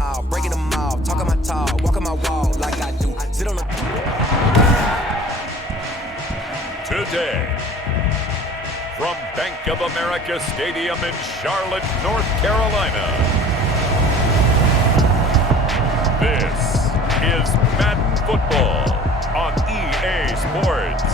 mile, breaking them all, talking my talk, walking my wall like I do. Sit on the. Today, from Bank of America Stadium in Charlotte, North Carolina, this is Madden Football on EA Sports.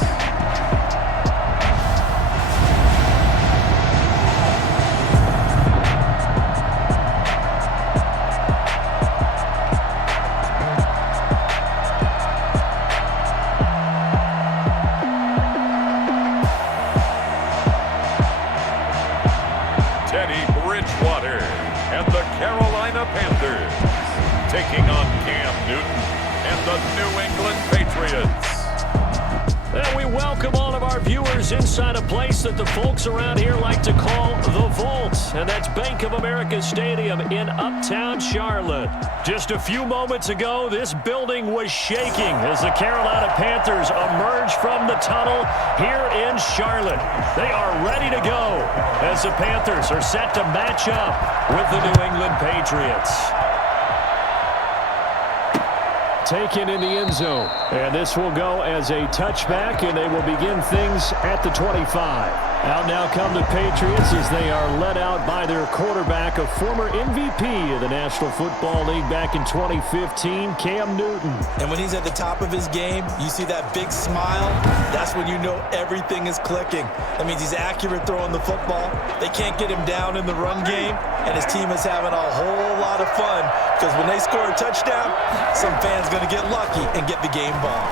And the Carolina Panthers taking on Cam Newton and the New England Patriots. And we welcome all of our viewers inside a place that the folks around here like to call the Vault, and that's Bank of America Stadium in Uptown Charlotte. Just a few moments ago, this building was shaking as the Carolina Panthers emerged from the tunnel here in Charlotte. They are ready to go as the Panthers are set to match up with the New England Patriots. Taken in the end zone, and this will go as a touchback, and they will begin things at the 25. Out now come the Patriots as they are led out by their quarterback, a former MVP of the National Football League back in 2015, Cam Newton. And when he's at the top of his game, you see that big smile, that's when you know everything is clicking. That means he's accurate throwing the football. They can't get him down in the run game, and his team is having a whole lot of fun because when they score a touchdown, some fans going to get lucky and get the game ball.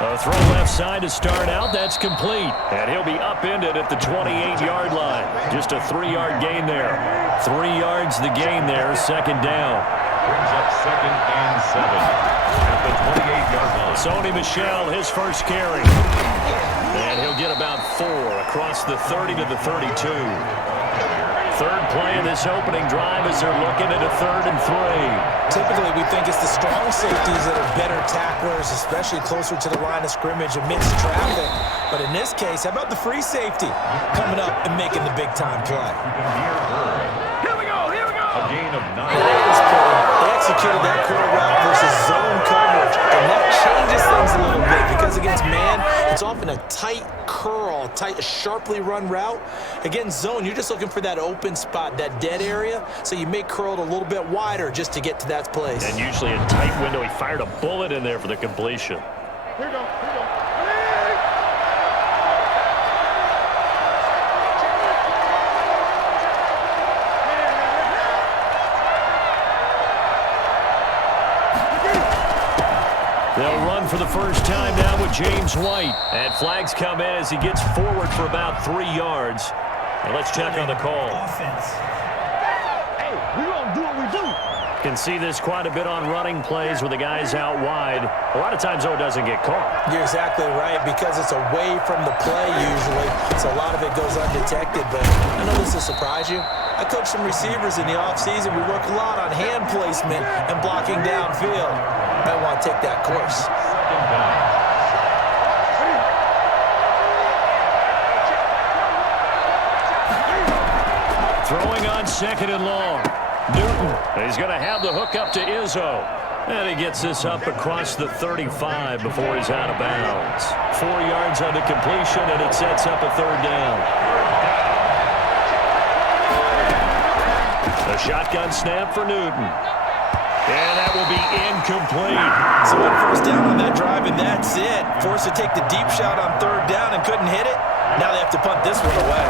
A throw left side to start out. That's complete. And he'll be upended at the 28-yard line. Just a 3-yard gain there. 3 yards the gain there. Second down. Brings up 2nd and 7 at the 28-yard line. Sony Michel, his first carry. And he'll get about 4 across the 30 to the 32. Third play of this opening drive as they're looking at a 3rd and 3. Typically, we think it's the strong safeties that are better tacklers, especially closer to the line of scrimmage amidst traffic. But in this case, how about the free safety coming up and making the big-time play? Here we go, here we go! A gain of 9. They executed that quarter route versus zone coverage, and that changes things a little bit because against man, it's often a tight curl, sharply run route. Against zone, you're just looking for that open spot, that dead area, so you may curl it a little bit wider just to get to that place. And usually a tight window. He fired a bullet in there for the completion. Here we go, here we go. They'll run for the first time now with James White. And flags come in as he gets forward for about 3 yards. And let's check on the call. Offense. Hey, we're going to do what we do. Can see this quite a bit on running plays with the guys out wide. A lot of times, though, it doesn't get caught. You're exactly right because it's away from the play usually. So a lot of it goes undetected. But I know this will surprise you. I coach some receivers in the offseason. We work a lot on hand placement and blocking downfield. Might want to take that course. Throwing on 2nd and long. Newton, he's going to have the hook up to Izzo. And he gets this up across the 35 before he's out of bounds. 4 yards on the completion, and it sets up a 3rd down. A shotgun snap for Newton. And that will be incomplete. So 1 first down on that drive, and that's it. Forced to take the deep shot on 3rd down and couldn't hit it. Now they have to punt this one away.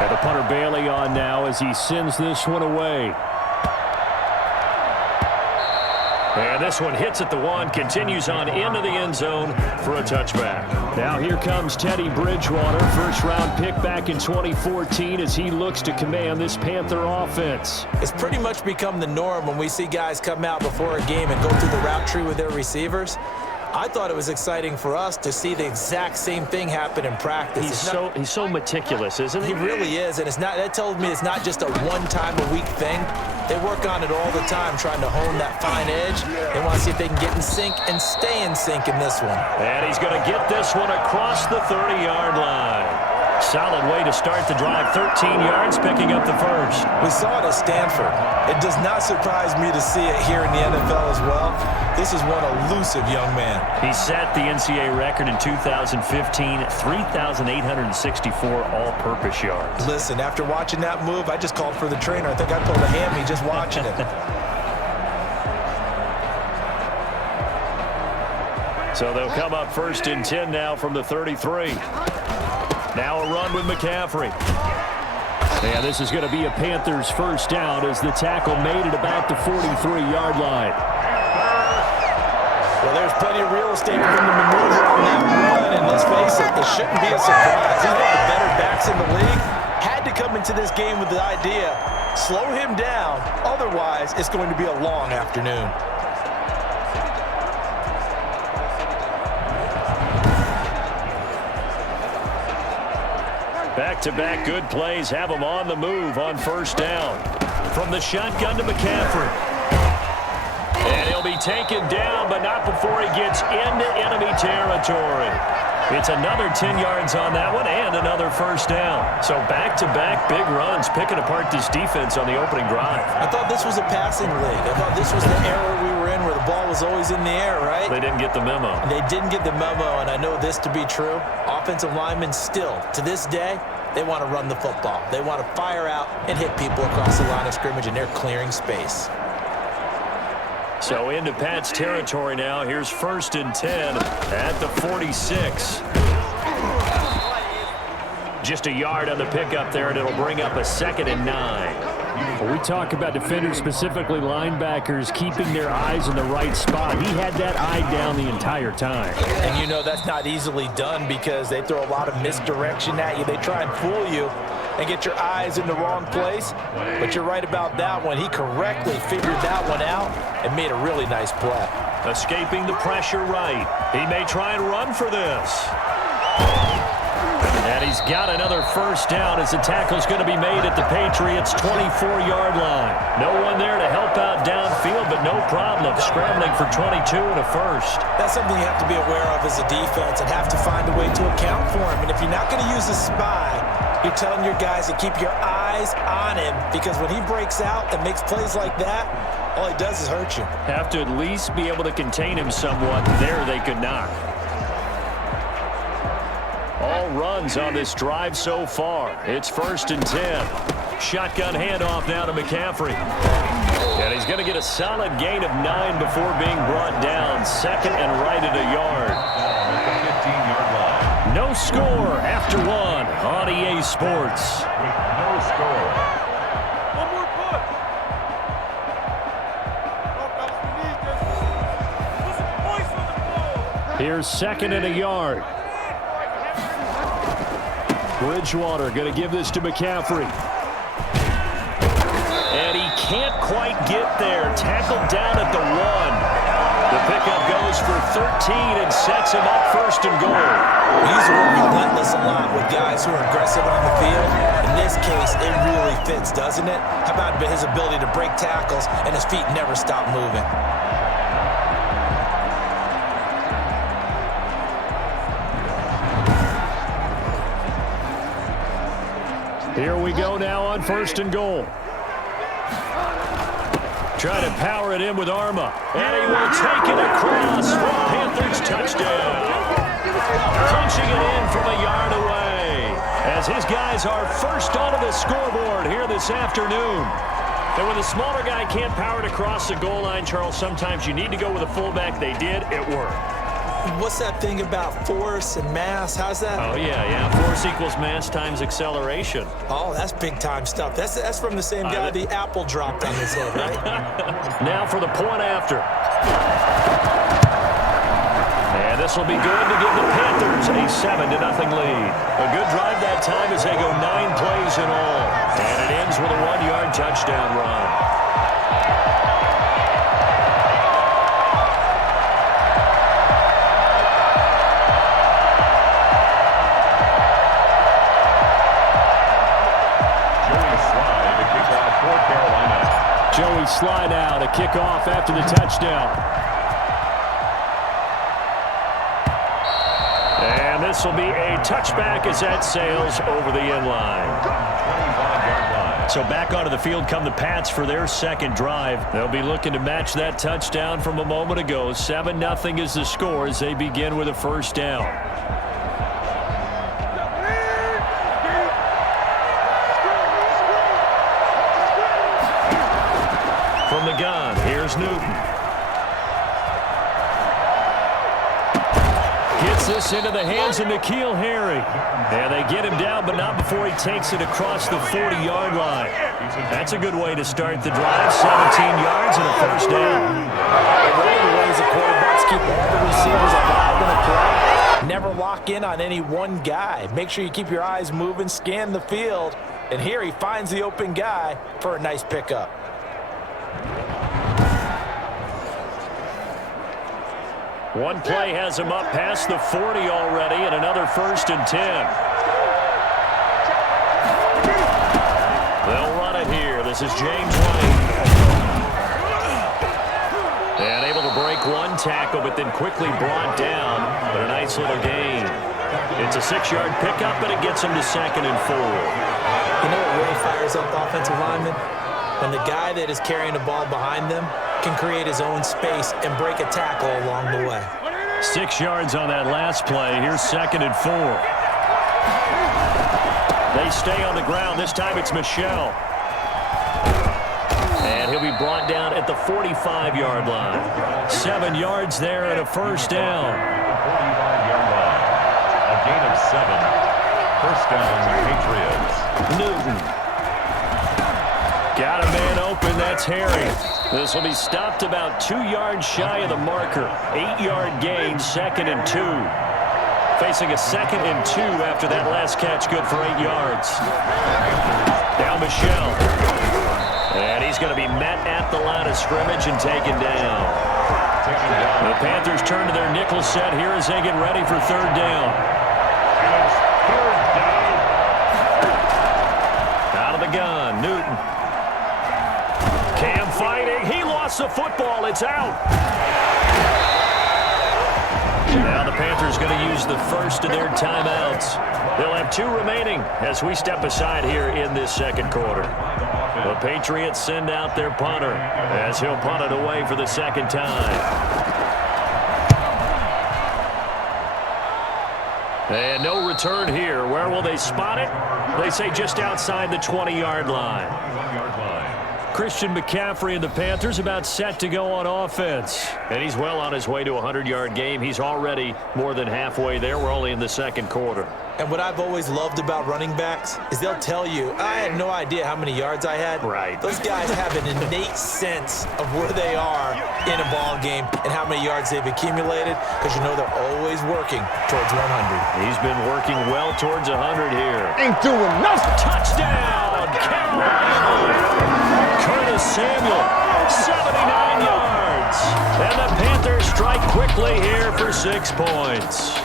And the punter Bailey on now as he sends this one away. And this one hits at the 1, continues on into the end zone for a touchback. Now here comes Teddy Bridgewater, first-round pick back in 2014 as he looks to command this Panther offense. It's pretty much become the norm when we see guys come out before a game and go through the route tree with their receivers. I thought it was exciting for us to see the exact same thing happen in practice. He's so meticulous, isn't he? He really is, and that tells me it's not just a one-time-a-week thing. They work on it all the time, trying to hone that fine edge. They want to see if they can get in sync and stay in sync in this one. And he's going to get this one across the 30-yard line. Solid way to start the drive. 13 yards, picking up the first. We saw it at Stanford. It does not surprise me to see it here in the NFL as well. This is one elusive young man. He set the NCAA record in 2015, 3,864 all-purpose yards. Listen, after watching that move, I just called for the trainer. I think I pulled a hammy just watching it. So they'll come up 1st and 10 now from the 33. Now a run with McCaffrey. And this is going to be a Panthers first down as the tackle made it about the 43-yard line. Well, there's plenty of real estate for him to maneuver on that run, and let's face it, it shouldn't be a surprise. He's one of the better backs in the league. Had to come into this game with the idea, slow him down, otherwise it's going to be a long afternoon. Back-to-back good plays have him on the move on first down. From the shotgun to McCaffrey. And he'll be taken down, but not before he gets into enemy territory. It's another 10 yards on that one and another first down. So back-to-back big runs picking apart this defense on the opening drive. I thought this was a passing league. I thought this was the era we were in where the ball was always in the air, right? They didn't get the memo. They didn't get the memo, and I know this to be true. Offensive linemen still, to this day, they want to run the football. They want to fire out and hit people across the line of scrimmage, and they're clearing space. So into Pat's territory now. Here's 1st and 10 at the 46. Just a yard on the pickup there, and it'll bring up a 2nd and 9. When we talk about defenders, specifically linebackers, keeping their eyes in the right spot. He had that eye down the entire time. And you know that's not easily done because they throw a lot of misdirection at you. They try and fool you and get your eyes in the wrong place. But you're right about that one. He correctly figured that one out and made a really nice play. Escaping the pressure right. He may try and run for this. And he's got another first down as the tackle's going to be made at the Patriots' 24-yard line. No one there to help out downfield, but no problem. Scrambling for 22 and a first. That's something you have to be aware of as a defense and have to find a way to account for him. And if you're not going to use a spy, you're telling your guys to keep your eyes on him because when he breaks out and makes plays like that, all he does is hurt you. Have to at least be able to contain him somewhat. There they could not. All runs on this drive so far. It's 1st and 10. Shotgun handoff now to McCaffrey. And he's going to get a solid gain of 9 before being brought down. 2nd and right at a yard. No score after 1 on EA Sports. No score. One more push. Put some points on the board. Here's 2nd and a yard. Bridgewater going to give this to McCaffrey. And he can't quite get there. Tackled down at the 1. The pickup goes for 13 and sets him up 1st and goal. He's relentless a lot with guys who are aggressive on the field. In this case, it really fits, doesn't it? How about his ability to break tackles and his feet never stop moving? Here we go now on 1st and goal. Try to power it in with Arma. And he will take it across for a Panthers touchdown. Punching it in from a yard away. As his guys are first onto the scoreboard here this afternoon. And when the smaller guy can't power it across the goal line, Charles, sometimes you need to go with a fullback. They did. It worked. What's that thing about force and mass? How's that? Oh, yeah. Force equals mass times acceleration. Oh, that's big-time stuff. That's from the same guy the apple dropped on his head, right? Now for the point after. And this will be good to give the Panthers a 7-0 lead. A good drive that time as they go 9 plays in all. And it ends with a 1-yard touchdown run. Joey slide out, a kickoff after the touchdown. And this will be a touchback as that sails over the end line. So back onto the field come the Pats for their second drive. They'll be looking to match that touchdown from a moment ago. 7-0 is the score as they begin with a first down. From the gun, here's Newton. Gets this into the hands of N'Keal Harry. And they get him down, but not before he takes it across the 40-yard line. That's a good way to start the drive. 17 yards and a first down. One of the ways the quarterbacks keep all the receivers alive in a play, never lock in on any one guy. Make sure you keep your eyes moving, scan the field. And here he finds the open guy for a nice pickup. One play has him up past the 40 already, and another 1st and 10. They'll run it here. This is James White. And able to break one tackle, but then quickly brought down. But a nice little gain. It's a 6-yard pickup, but it gets him to 2nd and 4. You know what really fires up offensive linemen? When the guy that is carrying the ball behind them can create his own space and break a tackle along the way. 6 yards on that last play. Here's 2nd and 4. They stay on the ground. This time it's Michel. And he'll be brought down at the 45-yard line. 7 yards there and a first down. 45-yard line. A gain of 7. First down, Patriots. Newton. Got a man open. That's Harry. This will be stopped about 2 yards shy of the marker. 8-yard gain, 2nd and 2. Facing a 2nd and 2 after that last catch, good for 8 yards. Now Michel. And he's going to be met at the line of scrimmage and taken down. The Panthers turn to their nickel set here as they get ready for 3rd down. Out of the gun, Newton. Cam fighting. He lost the football. It's out. Now the Panthers going to use the first of their timeouts. They'll have 2 remaining as we step aside here in this second quarter. The Patriots send out their punter as he'll punt it away for the second time. And no return here. Where will they spot it? They say just outside the 20-yard line. Christian McCaffrey and the Panthers about set to go on offense. And he's well on his way to a 100-yard game. He's already more than halfway there. We're only in the second quarter. And what I've always loved about running backs is they'll tell you, I had no idea how many yards I had. Right. Those guys have an innate sense of where they are in a ball game and how many yards they've accumulated, because you know they're always working towards 100. He's been working well towards 100 here. Ain't doing nothing. Touchdown, Carolina! Curtis Samuel, 79 yards. And the Panthers strike quickly here for 6 points.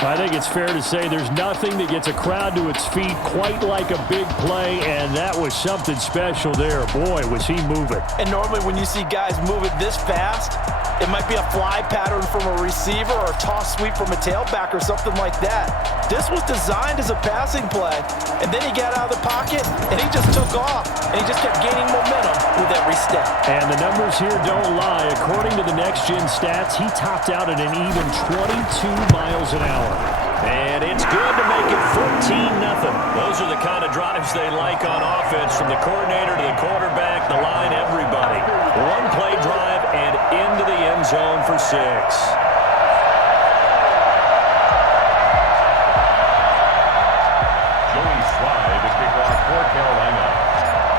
I think it's fair to say there's nothing that gets a crowd to its feet quite like a big play, and that was something special there. Boy, was he moving. And normally when you see guys moving this fast, it might be a fly pattern from a receiver or a toss sweep from a tailback or something like that. This was designed as a passing play, and then he got out of the pocket, and he just took off, and he just kept gaining momentum with every step. And the numbers here don't lie. According to the next-gen stats, he topped out at an even 22 miles an hour. And it's good to make it 14-0. Those are the kind of drives they like on offense, from the coordinator to the quarterback, the line, everybody. One-play drive and into the end zone for 6.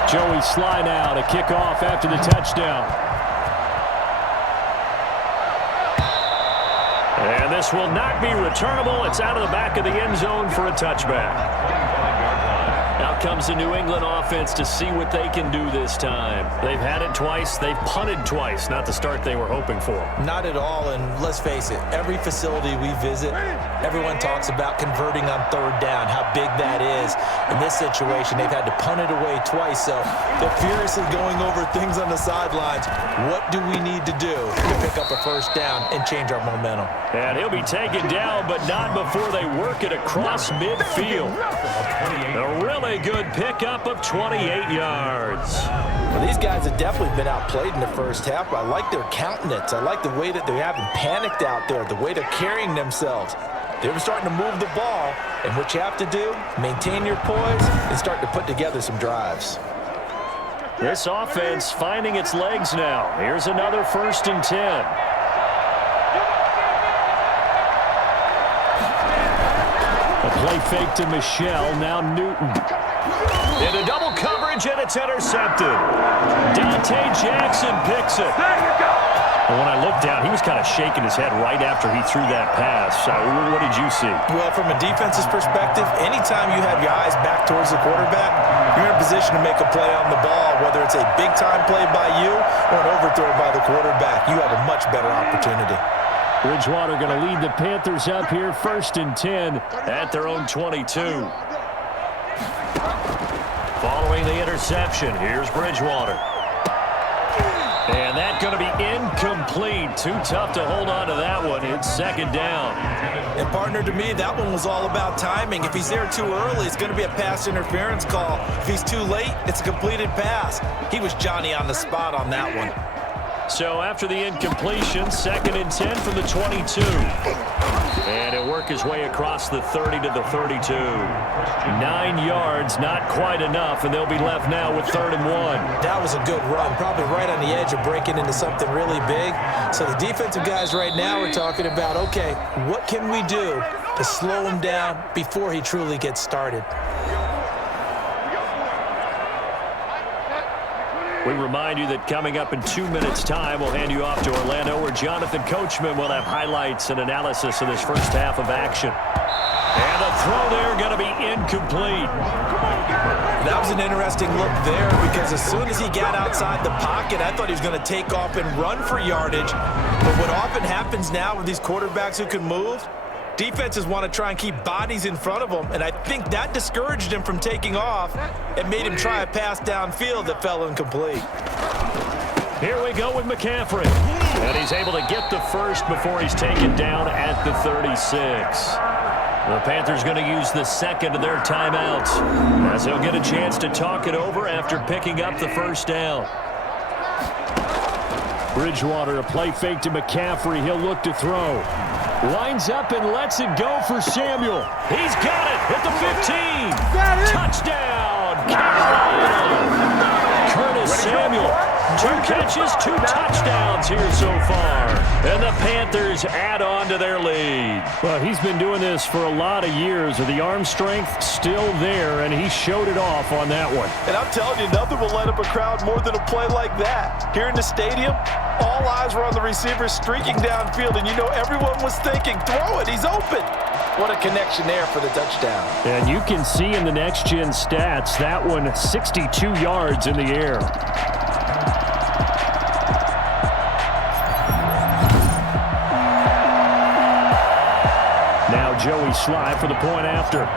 Joey Sly now to kick off after the touchdown. And this will not be returnable. It's out of the back of the end zone for a touchback. Out comes the New England offense to see what they can do this time. They've had it twice. They've punted twice. Not the start they were hoping for. Not at all, and let's face it, every facility we visit, everyone talks about converting on third down, how big that is. In this situation, they've had to punt it away twice, so they're furiously going over things on the sidelines. What do we need to do to pick up a first down and change our momentum? And he'll be taken down, but not before they work it across midfield. A really good pickup of 28 yards. Well, these guys have definitely been outplayed in the first half, but I like their countenance. I like the way that they haven't panicked out there, the way they're carrying themselves. They were starting to move the ball, and what you have to do, maintain your poise and start to put together some drives. This offense finding its legs now. Here's another 1st and 10. A play fake to Michelle, now Newton. Into double coverage, and it's intercepted. Dante Jackson picks it. Well, when I looked down, he was kind of shaking his head right after he threw that pass. What did you see? Well, from a defense's perspective, anytime you have your eyes back towards the quarterback, you're in a position to make a play on the ball, whether it's a big-time play by you or an overthrow by the quarterback. You have a much better opportunity. Bridgewater going to lead the Panthers up here, 1st and 10 at their own 22. Following the interception, here's Bridgewater. And that's going to be incomplete. Too tough to hold on to that one. It's 2nd down. And, partner, to me, that one was all about timing. If he's there too early, it's going to be a pass interference call. If he's too late, it's a completed pass. He was Johnny on the spot on that one. So after the incompletion, 2nd and 10 from the 22. And he'll work his way across the 30 to the 32. 9 yards, not quite enough, and they'll be left now with 3rd and 1. That was a good run, probably right on the edge of breaking into something really big. So the defensive guys right now are talking about, okay, what can we do to slow him down before he truly gets started? We remind you that coming up in 2 minutes' time, we'll hand you off to Orlando, where Jonathan Coachman will have highlights and analysis of this first half of action. And the throw there going to be incomplete. That was an interesting look there, because as soon as he got outside the pocket, I thought he was going to take off and run for yardage. But what often happens now with these quarterbacks who can move, defenses want to try and keep bodies in front of them, and I think that discouraged him from taking off and made him try a pass downfield that fell incomplete. Here we go with McCaffrey. And he's able to get the first before he's taken down at the 36. The Panthers going to use the 2nd of their timeouts, as he'll get a chance to talk it over after picking up the first down. Bridgewater, a play fake to McCaffrey. He'll look to throw. Lines up and lets it go for Samuel. He's got it at the 15. Touchdown, Carolina. Curtis Samuel. 2 catches, 2 touchdowns here so far. And the Panthers add on to their lead. Well, he's been doing this for a lot of years. The arm strength still there, and he showed it off on that one. And I'm telling you, nothing will light up a crowd more than a play like that. Here in the stadium, all eyes were on the receiver streaking downfield, and you know everyone was thinking, throw it, he's open. What a connection there for the touchdown. And you can see in the next-gen stats, that one 62 yards in the air. Now Joey Sly for the point after.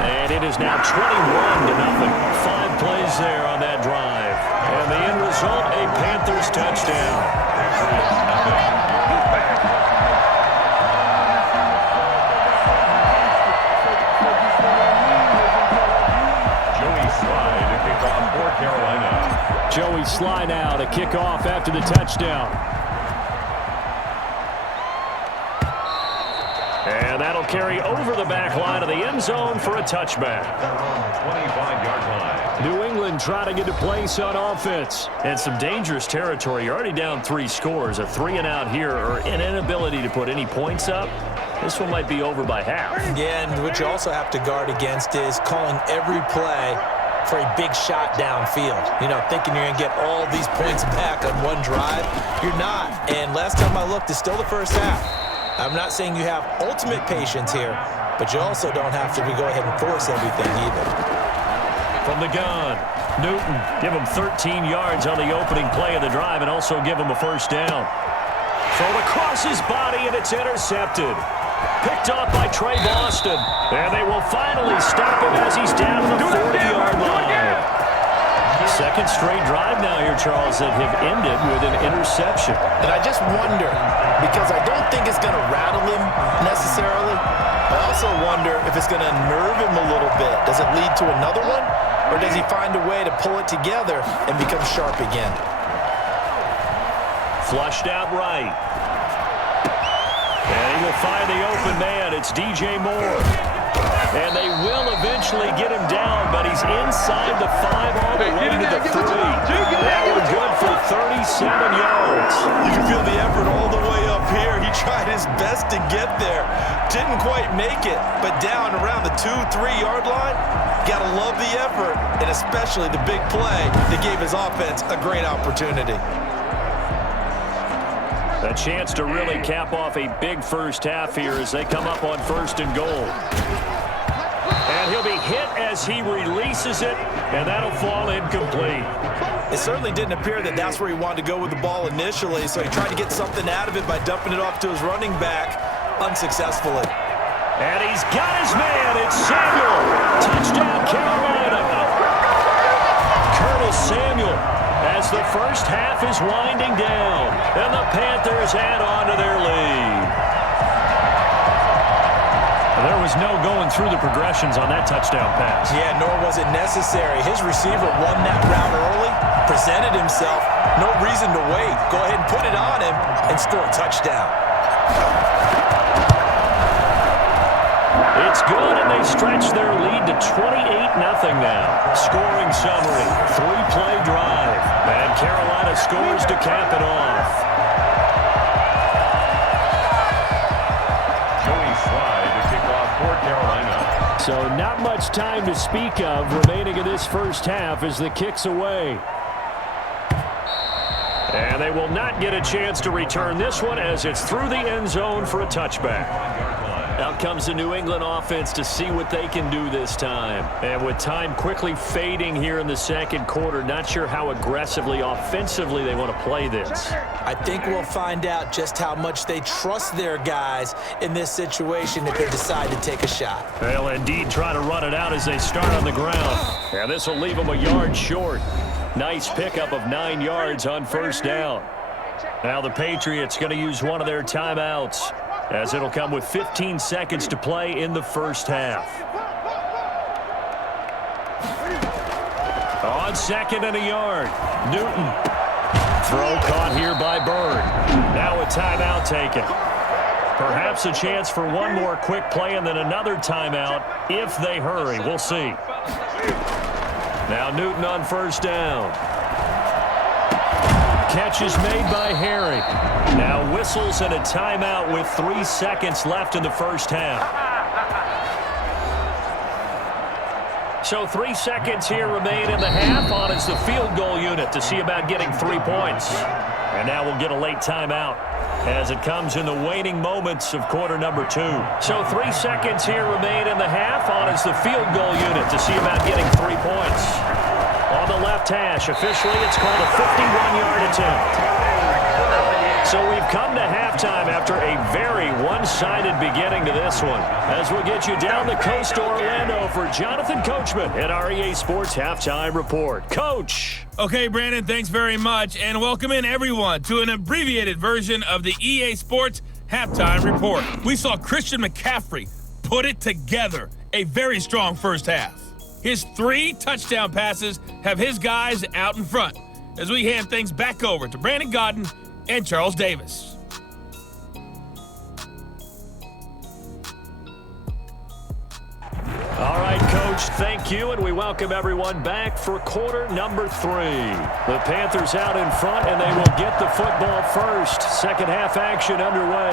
And it is now 21-0. 5 plays there on that drive. And the end result, a Panthers touchdown. Joey Sly now to kick off after the touchdown. And that'll carry over the back line of the end zone for a touchback. 25-yard line. New England trying to get a place on offense. And some dangerous territory. You're already down 3 scores. A 3-and-out here, or an inability to put any points up. This one might be over by half. Yeah, and what you also have to guard against is calling every play for a big shot downfield. You know, thinking you're going to get all these points back on one drive. You're not. And last time I looked, it's still the first half. I'm not saying you have ultimate patience here, but you also don't have to go ahead and force everything either. From the gun, Newton, give him 13 yards on the opening play of the drive and also give him a first down. Thrown across his body, and it's intercepted. Picked off by Trey Boston. And they will finally stop him as he's down to the 40-yard line. Second straight drive now here, Charles, that have ended with an interception. And I just wonder, because I don't think it's going to rattle him necessarily. I also wonder if it's going to nerve him a little bit. Does it lead to another one? Or does he find a way to pull it together and become sharp again? Flushed out right. And he will find the open man. It's DJ Moore. And they will eventually get him down, but he's inside the 5 all the way to the 3. That one good for 37 yards. You can feel the effort all the way up here. He tried his best to get there. Didn't quite make it, but down around the 2-3 yard line, gotta love the effort, and especially the big play that gave his offense a great opportunity. A chance to really cap off a big first half here as they come up on 1st and goal. And he'll be hit as he releases it, and that'll fall incomplete. It certainly didn't appear that that's where he wanted to go with the ball initially, so he tried to get something out of it by dumping it off to his running back unsuccessfully. And he's got his man. It's Samuel. Touchdown, Carolina. Colonel Samuel, as the first half is winding down, and the Panthers add on to their lead. There was no going through the progressions on that touchdown pass. Yeah, nor was it necessary. His receiver won that route early, presented himself, no reason to wait. Go ahead and put it on him and score a touchdown. It's good, and they stretch their lead to 28-0 now. Scoring summary, 3-play drive, and Carolina scores to cap it off. So not much time to speak of remaining in this first half as the kick's away. And they will not get a chance to return this one as it's through the end zone for a touchback. Out comes the New England offense to see what they can do this time. And with time quickly fading here in the second quarter, not sure how aggressively, offensively they want to play this. I think we'll find out just how much they trust their guys in this situation if they decide to take a shot. They'll indeed try to run it out as they start on the ground. And this will leave them a yard short. Nice pickup of 9 yards on first down. Now the Patriots going to use one of their timeouts, as it'll come with 15 seconds to play in the first half. On 2nd and a yard, Newton. Throw caught here by Bird. Now a timeout taken. Perhaps a chance for one more quick play and then another timeout if they hurry. We'll see. Now Newton on first down. Catch is made by Harry. Now whistles and a timeout with 3 seconds left in the first half. So 3 seconds here remain in the half. On is the field goal unit to see about getting 3 points. And now we'll get a late timeout as it comes in the waning moments of quarter number 2. So 3 seconds here remain in the half. On is the field goal unit to see about getting 3 points. On the left hash, officially it's called a 51-yard attempt. So we've come to halftime after a very one-sided beginning to this one. As we'll get you down the coast to Orlando for Jonathan Coachman at our EA Sports Halftime Report. Coach! Okay, Brandon, thanks very much, and welcome in everyone to an abbreviated version of the EA Sports Halftime Report. We saw Christian McCaffrey put it together. A very strong first half. His 3 touchdown passes have his guys out in front as we hand things back over to Brandon Godden and Charles Davis. All right, Coach, thank you, and we welcome everyone back for quarter number 3. The Panthers out in front, and they will get the football first. Second half action underway.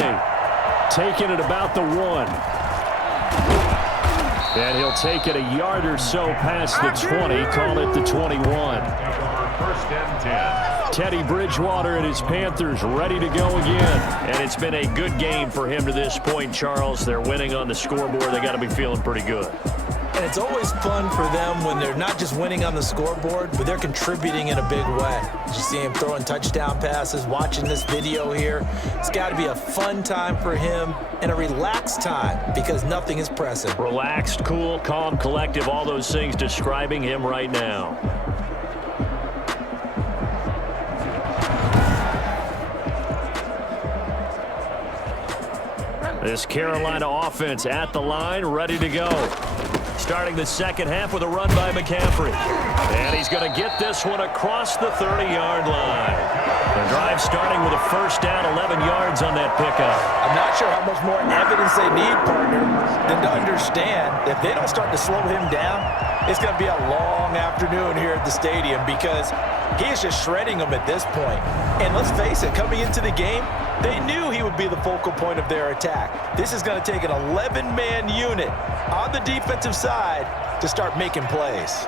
Taking it about the 1. And he'll take it a yard or so past the 20, call it the 21. First and 10. Teddy Bridgewater and his Panthers ready to go again. And it's been a good game for him to this point, Charles. They're winning on the scoreboard. They got to be feeling pretty good. And it's always fun for them when they're not just winning on the scoreboard, but they're contributing in a big way. You see him throwing touchdown passes, watching this video here. It's got to be a fun time for him and a relaxed time because nothing is pressing. Relaxed, cool, calm, collective, all those things describing him right now. This Carolina offense at the line, ready to go. Starting the second half with a run by McCaffrey. And he's going to get this one across the 30-yard line. The drive starting with a first down, 11 yards on that pickup. I'm not sure how much more evidence they need, partner, than to understand if they don't start to slow him down, it's going to be a long afternoon here at the stadium because he is just shredding them at this point. And let's face it, coming into the game, they knew he would be the focal point of their attack. This is going to take an 11-man unit on the defensive side to start making plays.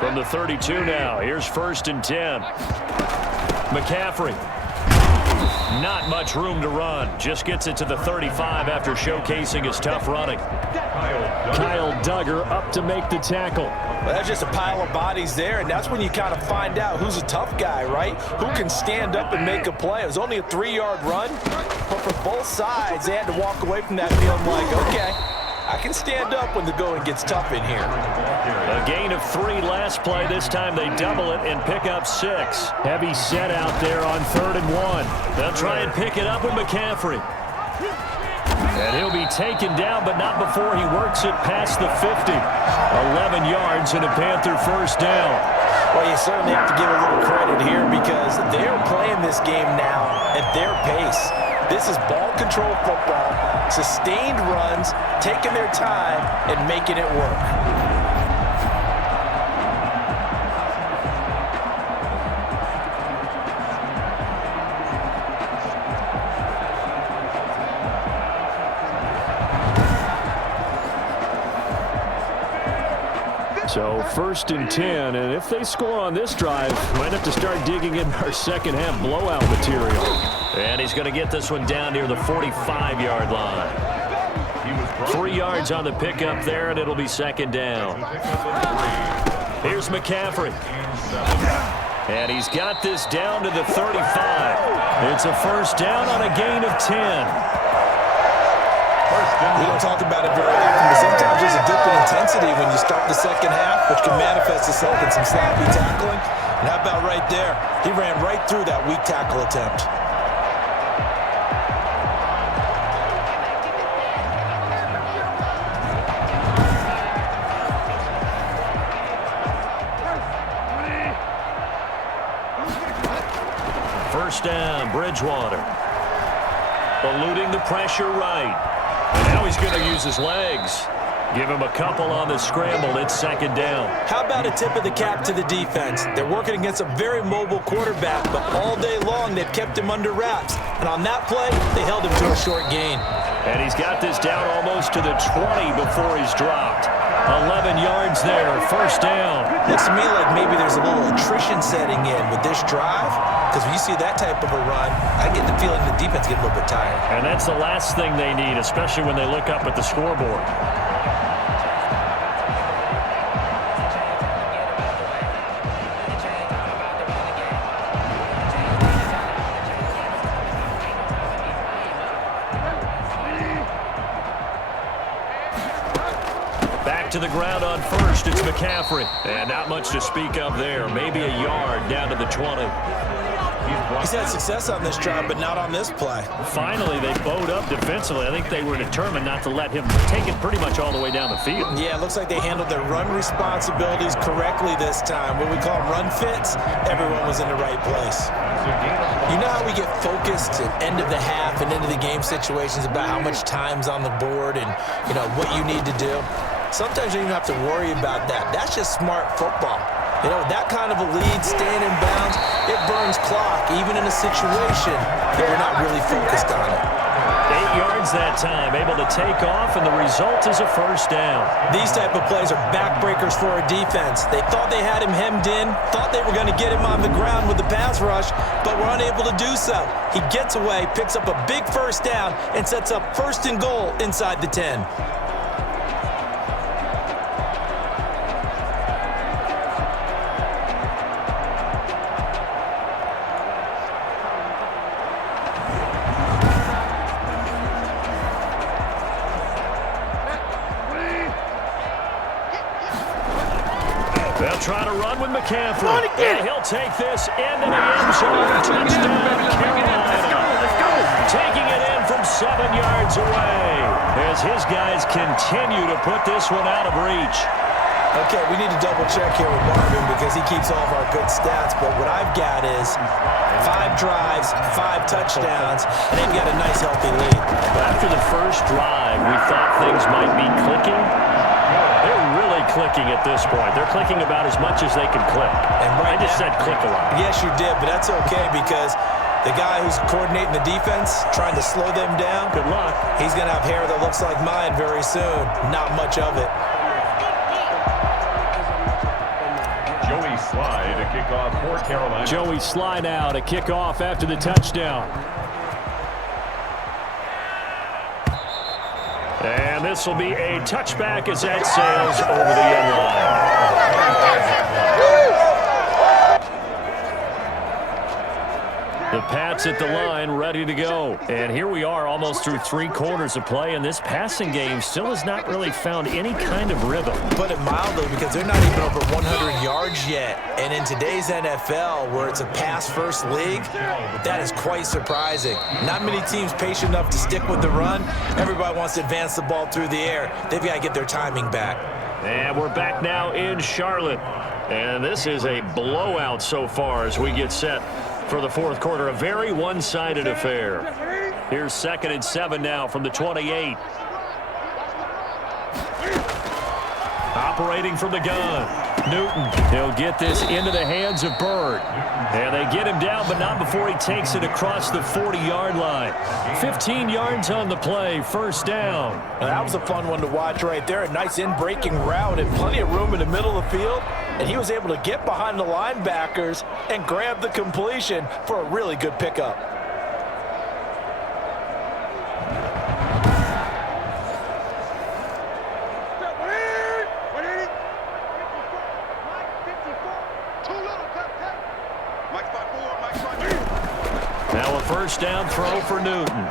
From the 32 now, here's 1st and 10. McCaffrey. Not much room to run. Just gets it to the 35 after showcasing his tough running. Kyle Duggar up to make the tackle. Well, that's just a pile of bodies there, and that's when you kind of find out who's a tough guy, right? Who can stand up and make a play. It was only a 3-yard run, but for both sides, they had to walk away from that feeling like, okay, I can stand up when the going gets tough in here. A gain of 3 last play. This time they double it and pick up 6. Heavy set out there on 3rd and 1. They'll try and pick it up with McCaffrey. And he'll be taken down, but not before he works it past the 50. 11 yards and a Panther first down. Well, you certainly have to give a little credit here because they're playing this game now at their pace. This is ball control football, sustained runs, taking their time and making it work. So 1st and 10, and if they score on this drive, might have to start digging in our second half blowout material. And he's going to get this one down near the 45-yard line. 3 yards on the pickup there, and it'll be 2nd down. Here's McCaffrey. And he's got this down to the 35. It's a first down on a gain of 10. We don't talk about it very often, but sometimes there's a dip in intensity when you start the second half, which can manifest itself in some sloppy tackling. And how about right there? He ran right through that weak tackle attempt. First down, Bridgewater. Eluding the pressure right. And now he's going to use his legs. Give him a couple on the scramble. It's 2nd down. How about a tip of the cap to the defense? They're working against a very mobile quarterback, but all day long they've kept him under wraps. And on that play, they held him to a short gain. And he's got this down almost to the 20 before he's dropped. 11 yards there, first down. Looks to me like maybe there's a little attrition setting in with this drive, because when you see that type of a run, I get the feeling the defense gets a little bit tired. And that's the last thing they need, especially when they look up at the scoreboard. To the ground on first, it's McCaffrey. And not much to speak of there. Maybe a yard down to the 20. He's had success on this drive, but not on this play. Finally, they bowed up defensively. I think they were determined not to let him take it pretty much all the way down the field. Yeah, it looks like they handled their run responsibilities correctly this time. What we call run fits, everyone was in the right place. You know how we get focused at end of the half and into the game situations about how much time's on the board and, you know, what you need to do? Sometimes you don't even have to worry about that. That's just smart football. You know, that kind of a lead, staying in bounds, it burns clock, even in a situation that we're not really focused on it. 8 yards wins that time, able to take off, and the result is a first down. These type of plays are backbreakers for a defense. They thought they had him hemmed in, thought they were going to get him on the ground with the pass rush, but were unable to do so. He gets away, picks up a big first down, and sets up 1st and goal inside the 10. They'll try to run with McCaffrey. And he'll take this into the end zone. Touchdown, Carolina. Let's go. Taking it in from 7 yards away as his guys continue to put this one out of reach. Okay, we need to double check here with Marvin because he keeps all of our good stats, but what I've got is 5 drives, 5 touchdowns, and they've got a nice healthy lead. After the first drive, we thought things might be clicking. They're really clicking at this point. They're clicking about as much as they can click. And I just said click a lot. Yes, you did, but that's okay because the guy who's coordinating the defense, trying to slow them down, good luck. He's going to have hair that looks like mine very soon. Not much of it. Joey Slye to kick off for Carolina. Joey Slye now to kick off after the touchdown. And this will be a touchback as that sails over the end line. The Pats at the line, ready to go. And here we are almost through 3 quarters of play, and this passing game still has not really found any kind of rhythm. Put it mildly, because they're not even over 100 yards yet. And in today's NFL, where it's a pass-first league, that is quite surprising. Not many teams patient enough to stick with the run. Everybody wants to advance the ball through the air. They've got to get their timing back. And we're back now in Charlotte. And this is a blowout so far as we get set for the 4th quarter. A very one-sided affair. Here's 2nd and 7 now from the 28. Operating from the gun. Newton. He'll get this into the hands of Bird. And they get him down, but not before he takes it across the 40-yard line. 15 yards on the play. First down. Now, that was a fun one to watch right there. A nice in-breaking route and plenty of room in the middle of the field. And he was able to get behind the linebackers and grab the completion for a really good pickup. Now a first down throw for Newton.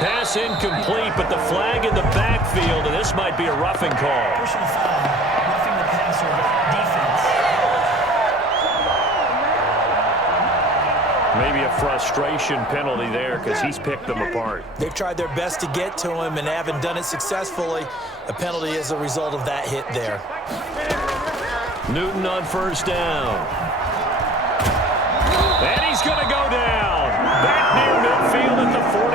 Pass incomplete, but the flag in the backfield, and this might be a roughing call. Personal foul, roughing the passer defense. Maybe a frustration penalty there because he's picked them apart. They've tried their best to get to him and haven't done it successfully. A penalty is a result of that hit there. Newton on first down. And he's going to go down. Back near midfield at the 49.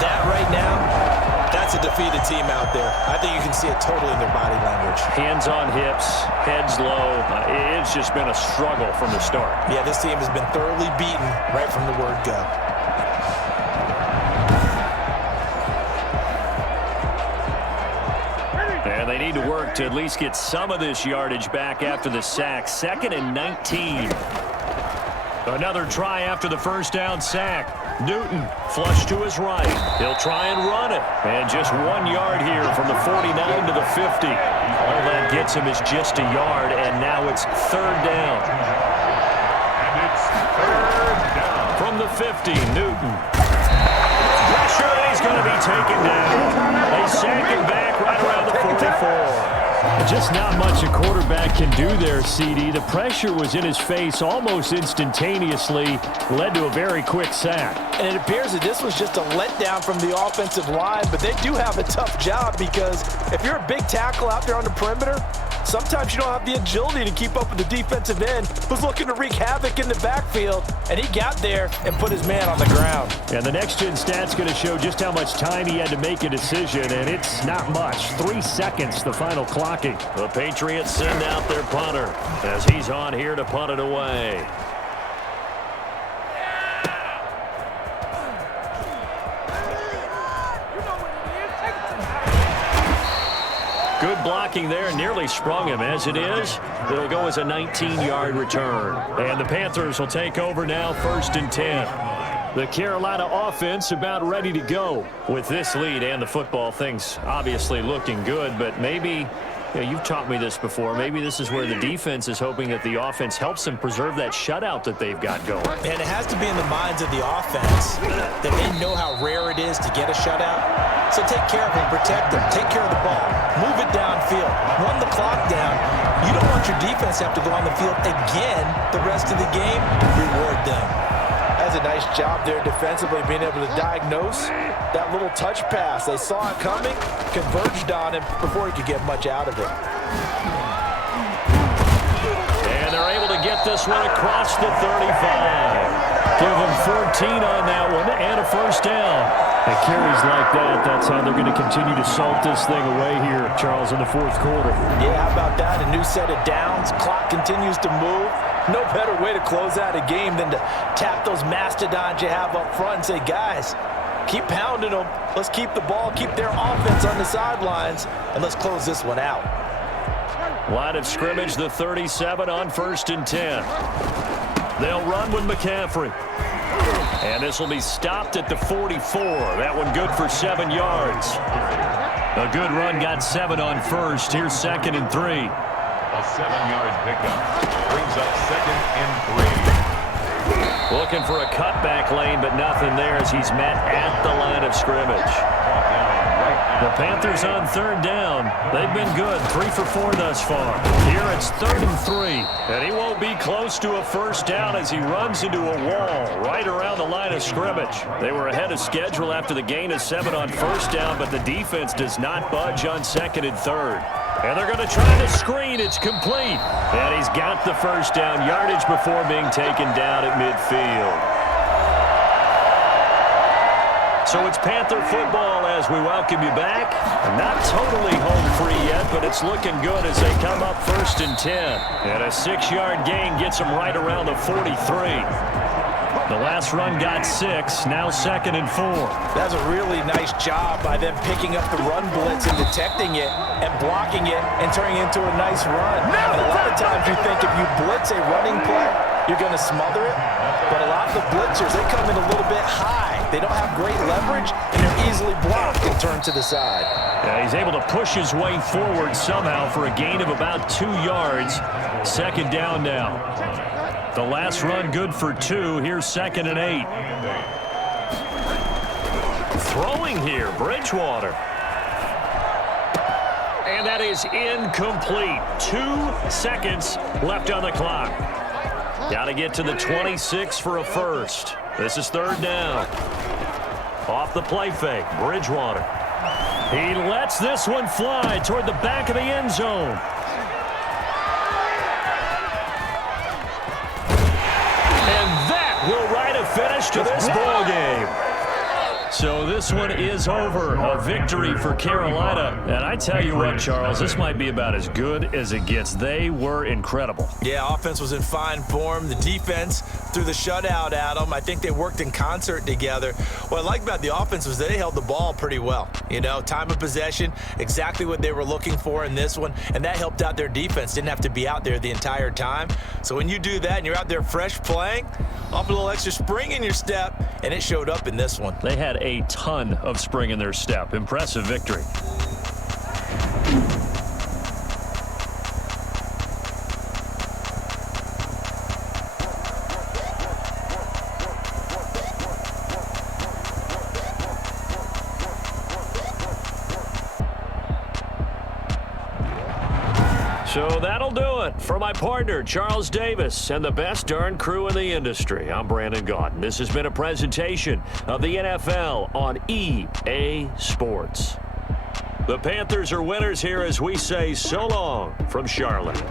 That right now, that's a defeated team out there. I think you can see it totally in their body language. Hands on hips, heads low. It's just been a struggle from the start. Yeah, this team has been thoroughly beaten right from the word go. And they need to work to at least get some of this yardage back after the sack. 2nd and 19. Another try after the first down sack. Newton flush to his right. He'll try and run it. And just 1 yard here from the 49 to the 50. All that gets him is just a yard, and now it's 3rd down. And it's 3rd down. From the 50, Newton. Pressure, and he's going to be taken down. They sack him back right around the 44. Just not much a quarterback can do there, CD. The pressure was in his face almost instantaneously, led to a very quick sack. And it appears that this was just a letdown from the offensive line, but they do have a tough job because if you're a big tackle out there on the perimeter, sometimes you don't have the agility to keep up with the defensive end who's looking to wreak havoc in the backfield, and he got there and put his man on the ground. And the next-gen stat's going to show just how much time he had to make a decision, and it's not much. 3 seconds, the final clocking. The Patriots send out their punter as he's on here to punt it away. Good blocking there, nearly sprung him. As it is, it'll go as a 19-yard return. And the Panthers will take over now, 1st and 10. The Carolina offense about ready to go. With this lead and the football, things obviously looking good, but maybe, you've taught me this before, maybe this is where the defense is hoping that the offense helps them preserve that shutout that they've got going. And it has to be in the minds of the offense that they know how rare it is to get a shutout. So take care of them, protect them, take care of the ball, move it downfield, run the clock down. You don't want your defense to have to go on the field again the rest of the game. Reward them. That's a nice job there defensively, being able to diagnose that little touch pass. They saw it coming, converged on him before he could get much out of it. And they're able to get this one across the 35. Give them 14 on that one and a 1st down. It carries like that. That's how they're going to continue to salt this thing away here, Charles, in the 4th quarter. Yeah, how about that? A new set of downs. Clock continues to move. No better way to close out a game than to tap those mastodons you have up front and say, guys, keep pounding them. Let's keep the ball, keep their offense on the sidelines, and let's close this one out. Line of scrimmage, the 37 on 1st and 10. They'll run with McCaffrey. And this will be stopped at the 44. That one good for 7 yards. A good run, got 7 on 1st. Here's 2nd and 3. A 7-yard pickup brings up 2nd and 3. Looking for a cutback lane, but nothing there as he's met at the line of scrimmage. The Panthers on 3rd down. They've been good, 3 for 4 thus far. Here it's 3rd and 3. And he won't be close to a 1st down as he runs into a wall right around the line of scrimmage. They were ahead of schedule after the gain of 7 on 1st down, but the defense does not budge on 2nd and 3rd. And they're going to try to screen. It's complete. And he's got the 1st down yardage before being taken down at midfield. So it's Panther football as we welcome you back. Not totally home free yet, but it's looking good as they come up 1st and 10. And a 6-yard gain gets them right around the 43. The last run got 6, now 2nd and 4. That's a really nice job by them picking up the run blitz and detecting it and blocking it and turning it into a nice run. And a lot of times you think if you blitz a running play, you're going to smother it. But a lot of the blitzers, they come in a little bit high. They don't have great leverage, and they're easily blocked and turned to the side. Yeah, he's able to push his way forward somehow for a gain of about 2 yards. 2nd down now. The last run good for 2. Here's 2nd and 8. Throwing here, Bridgewater. And that is incomplete. 2 seconds left on the clock. Got to get to the 26 for a 1st. This is 3rd down. Off the play fake, Bridgewater. He lets this one fly toward the back of the end zone. And that will write a finish to this ball game. So this one is over. A victory for Carolina. And I tell you what, Charles, this might be about as good as it gets. They were incredible. Yeah, offense was in fine form. The defense threw the shutout at them. I think they worked in concert together. What I like about the offense was they held the ball pretty well. You know, time of possession, exactly what they were looking for in this one, and that helped out their defense. Didn't have to be out there the entire time. So when you do that and you're out there fresh playing, off a little extra spring in your step, and it showed up in this one. They had a ton of spring in their step. Impressive victory. So that'll do it for my partner, Charles Davis, and the best darn crew in the industry. I'm Brandon Gaudin. This has been a presentation of the NFL on EA Sports. The Panthers are winners here as we say so long from Charlotte.